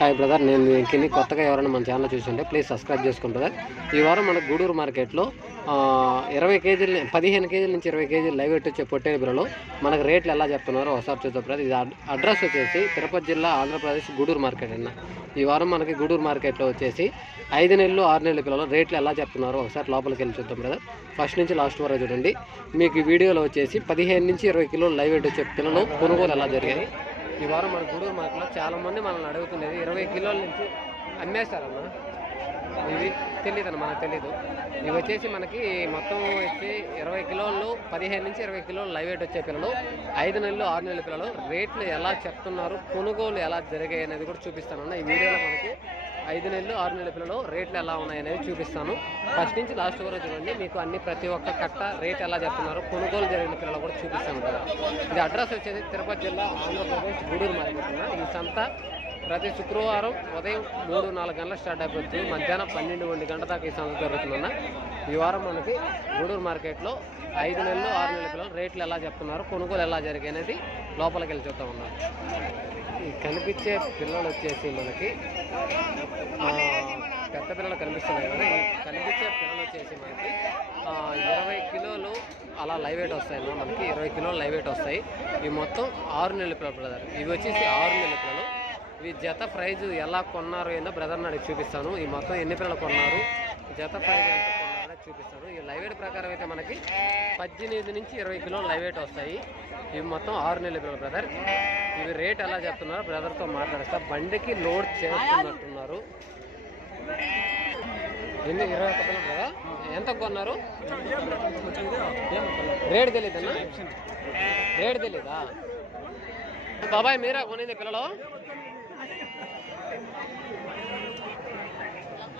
Hi brother నేను వెంకిని కొత్తగా ఎవరైనా మన ఛానల్ చూసుంటే ప్లీజ్ సబ్స్క్రైబ్ చేసుకోండి బ్రదర్. ఈ వారం మన గూడూరు మార్కెట్లో ఇరవై కేజీలు పదిహేను కేజీల నుంచి ఇరవై కేజీలు లైవ్ వెయిట్ వచ్చే పొట్టేలు బిరలో మనకు రేట్లు ఎలా చెప్తున్నారో ఒకసారి చూద్దాం బ్రదర్. ఇది అడ్రస్ వచ్చేసి తిరుపతి జిల్లా ఆంధ్రప్రదేశ్ గూడూరు మార్కెట్ అన్న. ఈ వారం మనకి గూడూరు మార్కెట్లో వచ్చేసి ఐదు నెలలు ఆరు నెలల పిల్లలు రేట్లు ఎలా చెప్తున్నారో ఒకసారి లోపలికి వెళ్ళి చూద్దాం బ్రదర్. ఫస్ట్ నుంచి లాస్ట్ వరకు చూడండి. మీకు ఈ వీడియోలో వచ్చేసి పదిహేను నుంచి ఇరవై కిలోలు లైవ్ వెయిట్ వచ్చే పిల్లలు కొనుగోలు ఎలా జరిగాయి? ఈ వారం మన గూడూరు మార్కెట్లో చాలా మంది మనల్ని అడుగుతున్నది ఇరవై కిలోల నుంచి అమ్మేస్తారమ్మా. ఇవి తెలియదు మనకు తెలీదు. ఇవి వచ్చేసి మనకి మొత్తం వచ్చి ఇరవై కిలోలు పదిహేను నుంచి ఇరవై కిలోలు లైవ్ వెయిట్ వచ్చే పిల్లలు ఐదు నెలలు ఆరు నెలల పిల్లలు. రేట్లు ఎలా చెప్తున్నారు కొనుగోలు ఎలా జరిగాయి అనేది కూడా చూపిస్తాను ఈ వీడియోలో మనకి ఐదు నెలలు ఆరు నెలల పిల్లలు రేట్లు ఎలా ఉన్నాయి అనేది చూపిస్తాను. ఫస్ట్ నుంచి లాస్ట్ వరకు చూడండి మీకు అన్ని ప్రతి ఒక్క కట్ట రేట్ ఎలా చెప్తున్నారు కొనుగోలు జరిగిన పిల్లలు కూడా చూపిస్తాను. కదా ఇది అడ్రస్ వచ్చేది తిరుపతి జిల్లా ఆంధ్రప్రదేశ్ గూడూరు మార్కెట్ ఈ సంత ప్రతి శుక్రవారం ఉదయం మూడు నాలుగు గంటల స్టార్ట్ అయిపోతుంది. మధ్యాహ్నం పన్నెండు ఒంటి గంట దాకా ఈ సంత జరుగుతుందన్న. ఈ వారం మనకి గూడూరు మార్కెట్లో ఐదు నెలలు ఆరు నెలల పిల్లలు రేట్లు ఎలా చెప్తున్నారు కొనుగోలు ఎలా జరిగాయనేది లోపలికి వెళ్ళి చూద్దాం ఉన్నారు ఈ కనిపించే పిల్లలు వచ్చేసి మనకి పెద్ద పిల్లలు కనిపిస్తున్నాయి కదా. కనిపించే పిల్లలు వచ్చేసి మనకి ఇరవై కిలోలు అలా లైవ్ వెయిట్ వస్తాయి మనకి ఇరవై కిలోలు లైవ్ వెయిట్ వస్తాయి. ఇవి మొత్తం ఆరు నెలల పిల్లలు బ్రదర్. ఇవి వచ్చేసి ఆరు నెలల పిల్లలు. ఇవి జత ప్రైజ్ ఎలా కొన్నారు ఏందో బ్రదర్ని అడిగి చూపిస్తాను. ఈ మొత్తం ఎన్ని పిల్లలు కొన్నారు? జత ప్రైజ్ ఎంత కొన్నారో చూపిస్తాను. ఈ లైవ్ ప్రకారం అయితే మనకి పద్దెనిమిది నుంచి ఇరవై కిలోలు లైవ్ వస్తాయి. ఇవి మొత్తం ఆరు నెలల పిల్లలు బ్రదర్. ఇవి రేట్ ఎలా చెప్తున్నారు? బ్రదర్తో మాట్లాడతా బండికి లోడ్ చేస్తున్నట్టున్నారు. ఎన్ని? ఇరవై ఒక్క పిల్లలు కదా ఎంత కొన్నారు? రేట్ తెలీదన్నా రేట్ తెలీదా? బాబాయ్ మీరా కొనింది పిల్లలు?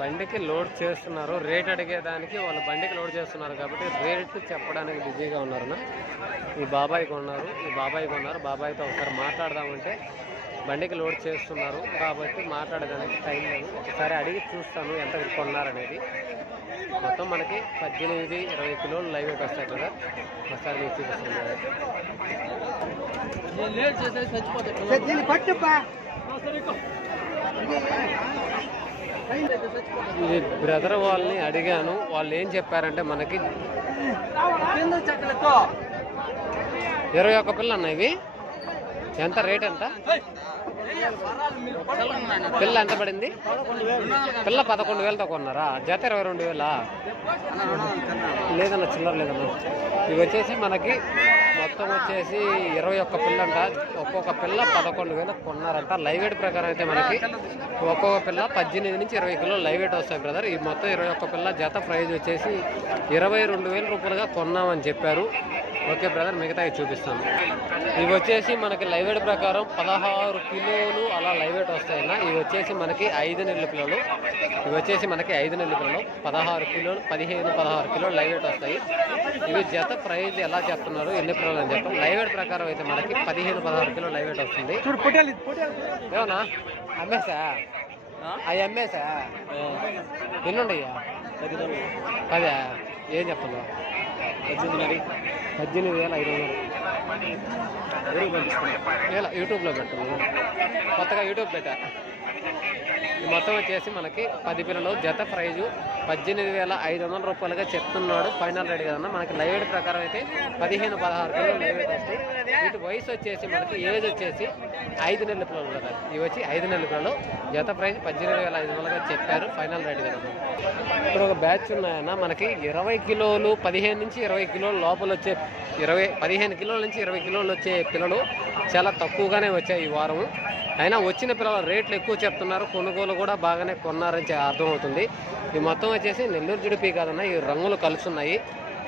బండికి లోడ్ చేస్తున్నారు రేట్ అడిగేదానికి వాళ్ళు బండికి లోడ్ చేస్తున్నారు కాబట్టి రేట్ చెప్పడానికి బిజీగా ఉన్నారన్న. ఈ బాబాయ్ కొన్నారు ఈ బాబాయ్ కొన్నారు బాబాయ్తో ఒకసారి మాట్లాడదామంటే బండికి లోడ్ చేస్తున్నారు కాబట్టి మాట్లాడడానికి టైం లేదు. ఒకసారి అడిగి చూస్తాను ఎంత కొన్నారనేది. మొత్తం మనకి పద్దెనిమిది ఇరవై కిలోలు లైవ్ వస్తాయి కదా ఒకసారి మీకు ఇది బ్రదర్ వాళ్ళని అడిగాను. వాళ్ళు ఏం చెప్పారంటే మనకి ఇరవై ఒక్క పిల్ల అన్న ఇవి. ఎంత రేట్ ఎంత? పిల్ల ఎంత పడింది? పిల్ల పదకొండు వేలతో కొన్నారా? జత ఇరవై రెండు వేలా? లేదన్న చిల్లర లేదన్న. ఇవి వచ్చేసి మనకి మొత్తం వచ్చేసి ఇరవై ఒక్క పిల్ల అంట ఒక్కొక్క పిల్ల పదకొండు వేలు కొన్నారంట. లైవ్ వెయిట్ ప్రకారం అయితే మనకి ఒక్కొక్క పిల్ల పద్దెనిమిది నుంచి ఇరవై కిలో లైవ్ వెయిట్ వస్తాయి బ్రదర్. ఈ మొత్తం ఇరవై ఒక్క పిల్ల జత ప్రైజ్ వచ్చేసి ఇరవై రెండు వేల రూపాయలుగా కొన్నామని చెప్పారు. ఓకే బ్రదర్ మిగతా చూపిస్తాను. ఇవి వచ్చేసి మనకి లైవ్ వెయిట్ ప్రకారం పదహారు కిలోలు అలా లైవ్ వెయిట్ వస్తాయన్న. ఇవి వచ్చేసి మనకి ఐదు నెలల పిల్లలు. ఇవి వచ్చేసి మనకి ఐదు నెలల పిల్లలు. పదహారు కిలోలు పదిహేను పదహారు కిలోలు లైవ్ వెయిట్ వస్తాయి. ఇవి జత ప్రైజ్ ఎలా చెప్తున్నారు ఎన్ని పిల్లలు అని చెప్పాం లైవ్ వెయిట్ ప్రకారం అయితే మనకి పదిహేను పదహారు కిలోలు లైవ్ వెయిట్ వస్తుంది ఏమన్నా? అమ్మేసా అవి అమ్మేసా ఎన్ని ఉండయ్యా పదా? ఏం చెప్తున్నావు? పద్దెనిమిది వేల ఐదు వందలు. వేల యూట్యూబ్లో పెట్టాను కొత్తగా యూట్యూబ్ పెట్టా. మొత్తం వచ్చేసి మనకి పది పిల్లలు. జత ప్రైజు పద్దెనిమిది వేల ఐదు వందల రూపాయలుగా చెప్తున్నాడు. ఫైనల్ రేట్ కదన్నా. మనకి లైవ్ ప్రకారం అయితే పదిహేను పదహారు కిలోలు లైవ్ వెయిట్ వస్తాయి వీటి వయసు వచ్చేసి మనకి ఏజ్ వచ్చేసి ఐదు నెలల పిల్లలు కదా. ఇవి వచ్చి ఐదు నెలల పిల్లలు. జత ప్రైజ్ పద్దెనిమిది వేల ఐదు వందలుగా చెప్పారు. ఫైనల్ రేట్ కదా ఇప్పుడు ఒక బ్యాచ్ ఉన్నాయన్న. మనకి ఇరవై కిలోలు పదిహేను నుంచి ఇరవై కిలోలు లోపల వచ్చే ఇరవై పదిహేను కిలోల నుంచి ఇరవై కిలోలు వచ్చే పిల్లలు చాలా తక్కువగానే వచ్చాయి ఈ వారం అయినా వచ్చిన పిల్లల రేట్లు ఎక్కువ చెప్తున్నారు. కొనుగోలు కూడా బాగానే కొన్నారని అర్థమవుతుంది. ఈ మొత్తం వచ్చేసి నెల్లూరు జుడిపి కాదన్న ఈ రంగులు కలుసున్నాయి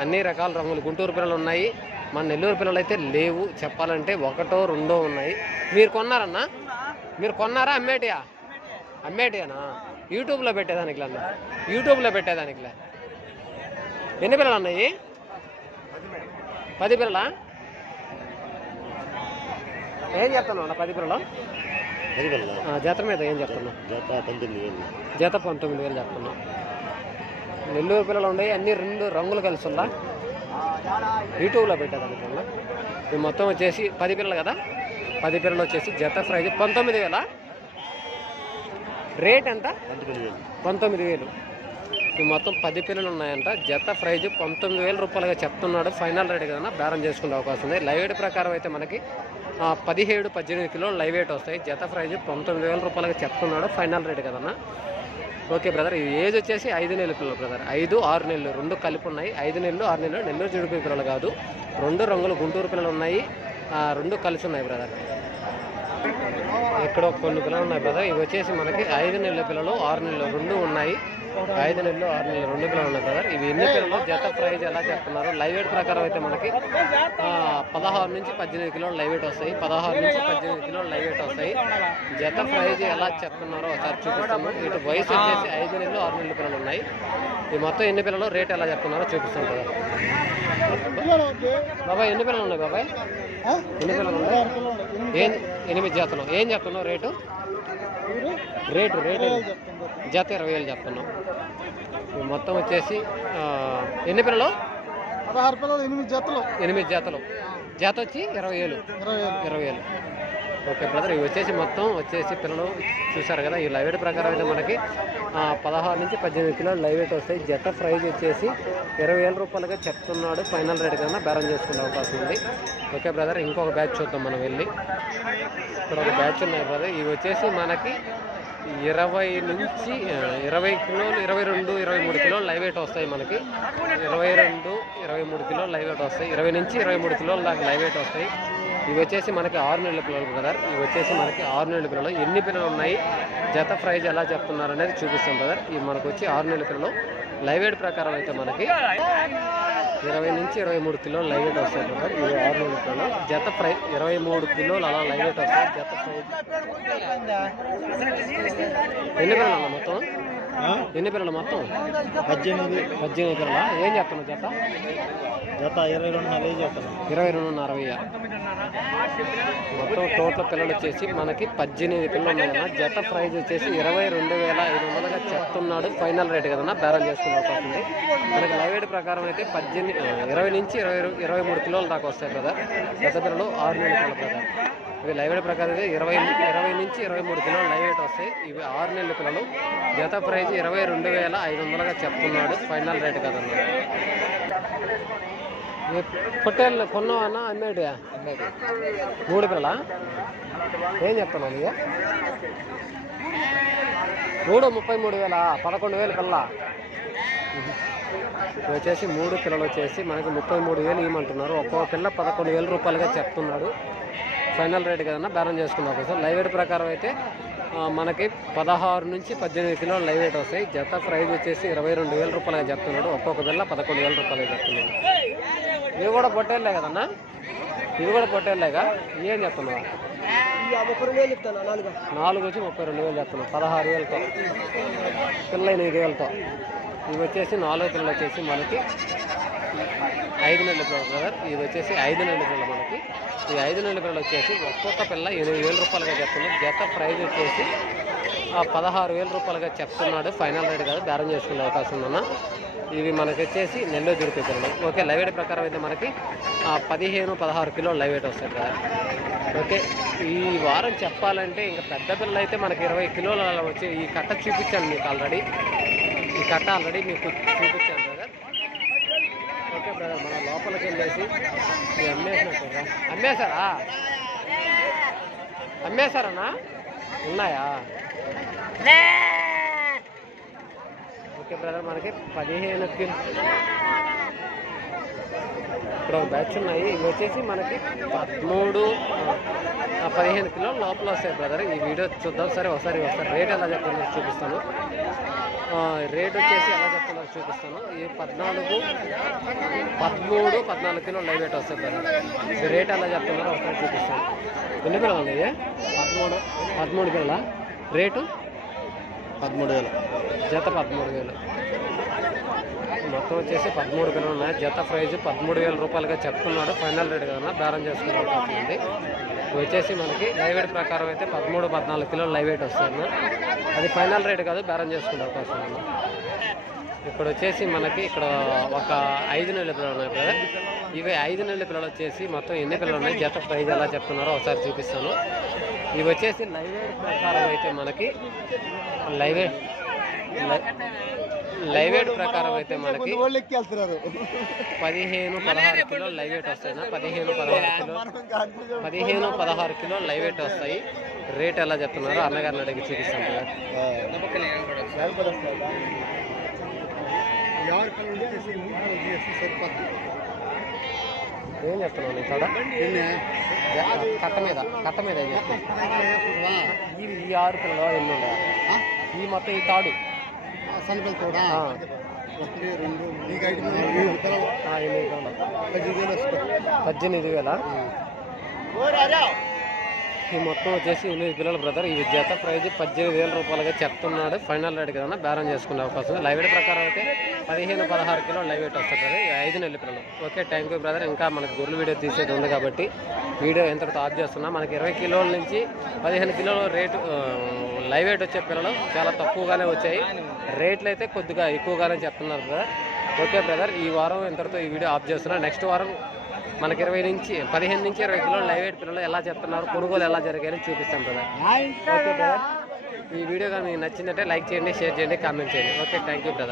అన్ని రకాల రంగులు గుంటూరు పిల్లలు ఉన్నాయి. మన నెల్లూరు పిల్లలు అయితే లేవు. చెప్పాలంటే ఒకటో రెండో ఉన్నాయి. మీరు కొన్నారన్నా? మీరు కొన్నారా అమ్మేటియా? అమ్మేటియానా? యూట్యూబ్లో పెట్టేదానికి అన్న. యూట్యూబ్లో పెట్టేదానికి ఎన్ని పిల్లలు అన్నాయి? పది పిల్లలా? ఏం చెప్తాను అన్న పది పిల్లలు? ఆ, జాతర మీద ఏం చెప్తున్నావు? జత పంతొమ్మిది వేలు. చెప్తున్నావు. నెల్లూరు పిల్లలు ఉన్నాయి అన్ని రెండు రంగులు కలిసి ఉందా యూట్యూబ్లో పెట్టేదానికి అన్న ఇది మొత్తం వచ్చేసి పది పిల్లలు కదా? పది పిల్లలు వచ్చేసి జత ప్రైజ్ పంతొమ్మిది వేల. రేట్ ఎంత? పంతొమ్మిది వేలు. పంతొమ్మిది వేలు. ఇవి మొత్తం పది పిల్లలు ఉన్నాయంట. జత ప్రైజ్ పంతొమ్మిది వేల రూపాయలుగా చెప్తున్నాడు. ఫైనల్ రేట్ కదా బేరం చేసుకునే అవకాశం ఉంది. లైవ్ ప్రకారం అయితే మనకి పదిహేడు పద్దెనిమిది కిలోలు లైవ్ వెయిట్ వస్తాయి. జత ప్రైజ్ పంతొమ్మిది వేల రూపాయలకి చెప్తున్నాడు. ఫైనల్ రేట్ కదన్నా? ఓకే బ్రదర్ ఈ ఏజ్ వచ్చేసి ఐదు నెలల పిల్లలు బ్రదర్. ఐదు ఆరు నెలలు రెండు కలిపి ఉన్నాయి ఐదు నెలలు ఆరు నెలలు నెల్లూరు జుడిపి పిల్లలు కాదు. రెండు రంగులు గుంటూరు పిల్లలు ఉన్నాయి. రెండు కలిసి ఉన్నాయి బ్రదర్. ఇక్కడ కొన్ని పిల్లలు ఉన్నాయి బ్రదర్. ఇవి వచ్చేసి మనకి ఐదు నెలల పిల్లలు ఆరు నెలలు రెండు ఉన్నాయి. ఐదు నెలలు ఆరు నెలలు రెండు పిల్లలు ఉన్నాయి బ్రదర్ ఇవి ఎన్ని పిల్లలు జత ప్రైజ్ ఎలా చెప్తున్నారు? లైవ్ వెయిట్ ప్రకారం అయితే మనకి పదహారు నుంచి పద్దెనిమిది కిలోలు లైవ్ వెయిట్ వస్తాయి. పదహారు నుంచి పద్దెనిమిది కిలోలు లైవ్ వెయిట్ వస్తాయి. జత ప్రైజ్ ఎలా చెప్తున్నారో ఒకసారి చూపిస్తాము ఇటు వయసు వచ్చేసి ఐదు నెలలు ఆరు నెలల పిల్లలు ఉన్నాయి. ఈ మొత్తం ఎన్ని పిల్లలు? రేట్ ఎలా చెప్తున్నారో చూపిస్తాం కదా. బాబాయ్ ఎన్ని పిల్లలు ఉన్నాయి బాబాయ్? ఎన్ని పిల్లలు ఉన్నాయి? ఏం ఎనిమిది జాతలు. ఏం చెప్తున్నావు రేటు? రేటు రేటు జత ఇరవై వేలు చెప్తున్నాం. మొత్తం వచ్చేసి ఎన్ని పిల్లలు? పదహారు పిల్లలు ఎనిమిది జతలు. ఎనిమిది జాతలు. జాత వచ్చి ఇరవై వేలు. ఇరవై వేలు. ఇరవై వేలు. ఓకే బ్రదర్ ఇవి వచ్చేసి మొత్తం వచ్చేసి పిల్లలు చూసారు కదా ఈ లైవ్ వెయిట్ ప్రకారం అయితే మనకి పదహారు నుంచి పద్దెనిమిది కిలోలు లైవ్ వెయిట్ వస్తాయి. జత ప్రైజ్ వచ్చేసి ఇరవై వేల రూపాయలుగా చెప్తున్నాడు. ఫైనల్ రేట్ కన్నా బేరం చేసుకునే అవకాశం ఉంది. ఓకే బ్రదర్ ఇంకొక బ్యాచ్ చూద్దాం మనం వెళ్ళి. ఇక్కడ ఒక బ్యాచ్ ఉన్నాయి బ్రదర్. ఇవి వచ్చేసి మనకి ఇరవై నుంచి ఇరవై కిలోలు ఇరవై రెండు ఇరవై మూడు కిలోలు లైవ్ వెయిట్ వస్తాయి మనకి. ఇరవై రెండు ఇరవై మూడు కిలోలు లైవ్ వెయిట్ వస్తాయి. ఇరవై నుంచి ఇరవై మూడు కిలోలు దాకా లైవ్ వెయిట్ వస్తాయి. ఇవి వచ్చేసి మనకి ఆరు నెలల పిల్లలు బ్రదర్ ఇవి వచ్చేసి మనకి ఆరు నెలల పిల్లలు. ఎన్ని పిల్లలు ఉన్నాయి? జత ప్రైజ్ ఎలా చెప్తున్నారు అనేది చూపిస్తాం బ్రదర్ ఇవి మనకు వచ్చి ఆరు నెలల పిల్లలు. లైవ్ వెయిట్ ప్రకారం అయితే మనకి ఇరవై నుంచి ఇరవై మూడు కిలోలు లైవ్ వెయిట్ వస్తాయి బ్రదర్ ఇవి ఆరు నెలల పిల్లలు. జత ఫ్రై ఇరవై మూడు కిలోలు అలా లైవ్ వెయిట్ వస్తాయి. జత ప్రైజ్ ఎన్ని పిల్లలు మొత్తం? ఎన్ని పిల్లలు మొత్తం? పద్దెనిమిది. పద్దెనిమిది పిల్లల? ఏం చెప్తున్నావు జత? జత ఇరవై రెండు వేలు చెప్తాను ఇరవై రెండున్నర అరవై మొత్తం టోటల్ పిల్లలు వచ్చేసి మనకి పద్దెనిమిది పిల్లలు ఉన్నాయన్న జత ప్రైజ్ వచ్చేసి ఇరవై రెండు వేల ఐదు వందలుగా చెప్తున్నాడు. ఫైనల్ రేట్ కదన్నా బేరం చేసుకునే అవకాశం ఉంది. మనకి లైవ్ రేట్ ప్రకారం అయితే పద్దెనిమిది ఇరవై నుంచి ఇరవై ఇరవై మూడు కిలోల దాకా వస్తాయి కదా జత పిల్లలు ఆరు నెలల పిల్లల ప్రకారం ఇవి లైవ్ రేట్ ప్రకారం అయితే ఇరవై ఇరవై నుంచి ఇరవై మూడు కిలోలు లైవ్ రేట్ వస్తాయి. ఇవి ఆరు నెలల పిల్లలు. జత ప్రైజ్ ఇరవై రెండు వేల ఐదు వందలుగా చెప్తున్నాడు. ఫైనల్ రేట్ కదన్నా. పొట్టేళ్ళు కొన్నావన్నా అమ్మేటి మూడు పిల్లల ఏం చెప్తున్నాను ఇక మూడు ముప్పై మూడు వేల? పదకొండు వేలు పిల్ల వచ్చేసి మూడు పిల్లలు వచ్చేసి మనకి ముప్పై మూడు వేలు ఇవ్వమంటున్నారు. ఒక్కో పిల్ల పదకొండు వేల రూపాయలుగా చెప్తున్నాడు. ఫైనల్ రేట్ కదన్నా బేరం చేసుకున్నాం కోసం. లైవ్ వెయిట్ ప్రకారం అయితే మనకి పదహారు నుంచి పద్దెనిమిది కిలోలు లైవ్ వెయిట్ వస్తాయి. జత ప్రైజ్ వచ్చేసి ఇరవై రెండు వేల రూపాయలుగా చెప్తున్నాడు. ఒక్కొక్క పిల్ల పదకొండు వేల రూపాయలుగా చెప్తున్నాడు. ఇవి కూడా పొట్టేళ్ళే కదన్నా? ఇవి కూడా పొట్టేళ్ళేగా? ఏం చెప్తున్నావా నాలుగు. వచ్చి ముప్పై రెండు వేలు చెప్తున్నాం పదహారు వేలతో. పిల్ల ఎనిమిది వేలతో. ఇవి వచ్చేసి నాలుగు పిల్లలు వచ్చేసి మనకి ఐదు నెలల పిల్లలు బ్రదర్ ఇవి వచ్చేసి ఐదు నెలల పిల్లలు మనకి. ఈ ఐదు నెలల పిల్లలు వచ్చేసి ఒక్కొక్క పిల్ల ఎనిమిది వేల రూపాయలుగా చెప్తున్నాం జత ప్రైజ్ వచ్చేసి ఆ, పదహారు వేల రూపాయలుగా చెప్తున్నాడు. ఫైనల్ రేట్ కాదు బేరం చేసుకునే అవకాశం ఉందన్న. ఇవి మనకి వచ్చేసి Nellore GDP okay live weight ప్రకారం అయితే మనకి పదిహేను పదహారు కిలోలు లైవ్ వెయిట్ వస్తుంది కదా ఓకే ఈ వారం చెప్పాలంటే ఇంకా పెద్ద పిల్లలు అయితే మనకి ఇరవై కిలోలు అలా వచ్చి ఈ కట్ట చూపించాను మీకు ఆల్రెడీ ఈ కట్ట ఆల్రెడీ మీకు చూపించాను బ్రదర్ ఓకే బ్రదర్ మన లోపలికి వెళ్ళేసి ఇవి అమ్మేసినట్టు అమ్మేశారా? అమ్మేశారన్నా? ఉన్నాయా? ఓకే బ్రదర్ మనకి పదిహేను కిలో. ఇక్కడ ఒక బ్యాచ్ ఉన్నాయి. ఇవి వచ్చేసి మనకి పదమూడు పదిహేను కిలోల లోపల వస్తాయి బ్రదర్ ఈ వీడియో చూద్దాం. సరే ఒకసారి ఒకసారి రేట్ ఎలా చెప్తున్నారు చూపిస్తాను. రేట్ వచ్చేసి ఎలా చెప్తున్నారు చూపిస్తాను. ఈ పద్నాలుగు పదమూడు పద్నాలుగు కిలో లైవ్ వెయిట్ వస్తాయి బ్రదర్ రేట్ ఎలా చెప్తున్నారో ఒకసారి చూపిస్తాను. ఎన్ని పిల్లలు ఉన్నాయి? పదమూడు పదమూడు పిల్లల రేటు పదమూడు వేలు. జత పదమూడు వేలు. మొత్తం వచ్చేసి పదమూడు వేలు ఉన్నాయి జత ప్రైజ్ పదమూడు వేల రూపాయలుగా చెప్తున్నాడు. ఫైనల్ రేట్ కదన్నా దారం చేసుకునే అవకాశం ఉంది వచ్చేసి మనకి లైవ్ వెయిట్ ప్రకారం అయితే పదమూడు పద్నాలుగు కిలోలు లైవ్ వెయిట్ వస్తాయి అది ఫైనల్ రేట్ కాదు బేరం చేసుకునే అవకాశం ఉంది ఇప్పుడు వచ్చేసి మనకి ఇక్కడ ఒక ఐదు నెలలు ఉన్నాయి కదా ఇవి ఐదు నెలల పిల్లలు వచ్చేసి మొత్తం ఎన్ని పిల్లలు ఉన్నాయి జత ప్రైజ్ ఎలా చెప్తున్నారో ఒకసారి చూపిస్తాను. ఇవి వచ్చేసి లైవ్ ప్రకారం అయితే మనకి లైవ్ లైవ్ ప్రకారం అయితే మనకి పదిహేను పదహారు కిలో లైవ్ వస్తాయి పదిహేను పదహారు కిలో పదిహేను పదహారు కిలో లైవ్ వస్తాయి. రేట్ ఎలా చెప్తున్నారో అన్నగారిని అడిగి చూపిస్తాం. కదా ఏం చెప్తున్నావు నీ కాడ కట్ట మీద కట్ట మీద ఏం ఈ ఆరు పిల్లలు ఎన్ని ఉన్నాయి ఈ మొత్తం ఈ తాడు. సన్నపిల్ల కూడా. పద్దెనిమిది వేలు ఈ మొత్తం వచ్చేసి ఎనిమిది పిల్లల బ్రదర్ ఈ జత ప్రైజ్ పద్దెనిమిది వేల రూపాయలుగా చెప్తున్నాడు. ఫైనల్ రేట్ కదా బేరం చేసుకునే అవకాశం లైవ్ వెయిట్ ప్రకారం అయితే పదిహేను పదహారు కిలో లైవ్ వెయిట్ వస్తుంది ఈ ఐదు నెలల పిల్లలు. Okay thank you brother. ఇంకా మనకి గొర్రెల వీడియో తీసేది ఉంది కాబట్టి వీడియో ఎంతటితో ఆఫ్ చేస్తున్నా మనకి ఇరవై కిలోల నుంచి పదిహేను కిలోల రేటు లైవ్ వెయిట్ వచ్చే పిల్లలు చాలా తక్కువగానే వచ్చాయి. రేట్లు అయితే కొద్దిగా ఎక్కువగానే చెప్తున్నారు బ్రదర్. ఓకే బ్రదర్ ఈ వారం ఇంతటితో ఈ వీడియో ఆఫ్ చేస్తున్నా? నెక్స్ట్ వారం మనకి ఇరవై నుంచి పదిహేను నుంచి ఇరవై కిలోల లైవ్ వెయిట్ పిల్లలు ఎలా చెప్తున్నారు కొనుగోలు ఎలా జరిగాయని చూపిస్తాం బ్రదర్ ఓకే బ్రదర్ ఈ వీడియో కానీ మీకు నచ్చిందంటే లైక్ చేయండి షేర్ చేయండి కామెంట్ చేయండి. Okay thank you brother